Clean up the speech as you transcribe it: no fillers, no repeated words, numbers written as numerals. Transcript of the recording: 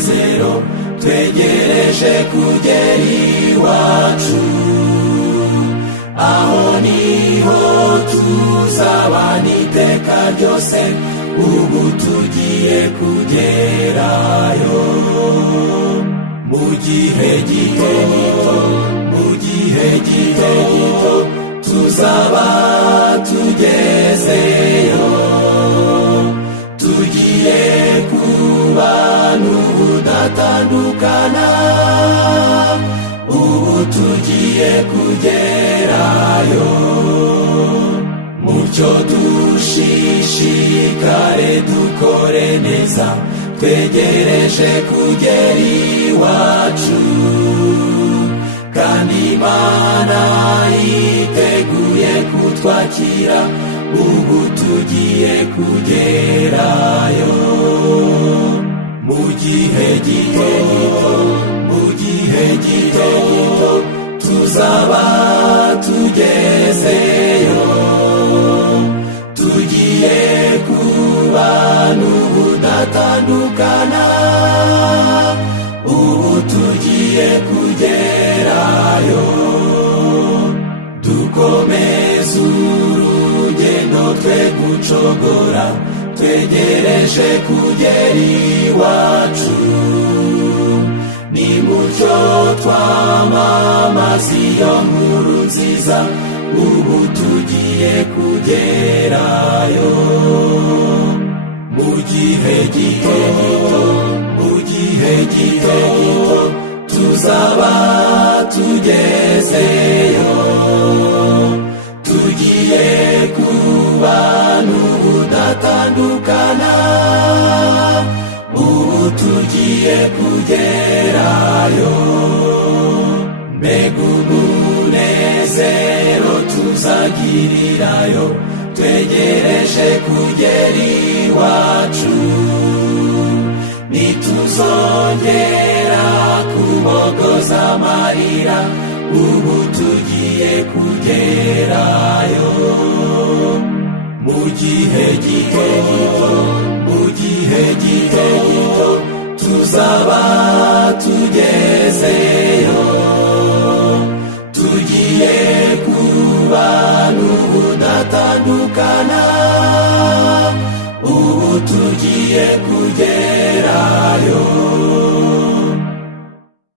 umunezero twegereje kugera iwacu, aho niho tuzabana iteka ryose, ubu tugiye kugerayo. Mu gihe gito tuzaba tugezeyo, tugiye kubana ubudatandukana, ubu tugiye kugerayo. Mucyo dushishikare dukore neza, twegereje kugera iwacu, kandi Imana yiteguye kutwakira, ubu tugiye kugerayo. Mu gihe gito tuzaba tugezeyo, tugiye kubana ubudatandukana, ubu tugiye kugerayo. Dukomeze urugendo twe gucogora, twegereje kugera iwacu. Nimucyo twamamaza iyo nkuru nziza, ubu tugiye kugerayo. Mu gihe gito tuzaba tugezeyo, tugiye kubana ubudatandukana, ubu tugiye kugerayo. Mbega umunezero tuzagirirayo, twegereje kugera iwacu, nituzongera kubogoza amarira, ubu tugiye kugerayo. Mu gihe gito tuzaba tugezeyo, tugiye kubana ubudatandukana, ubu tugiye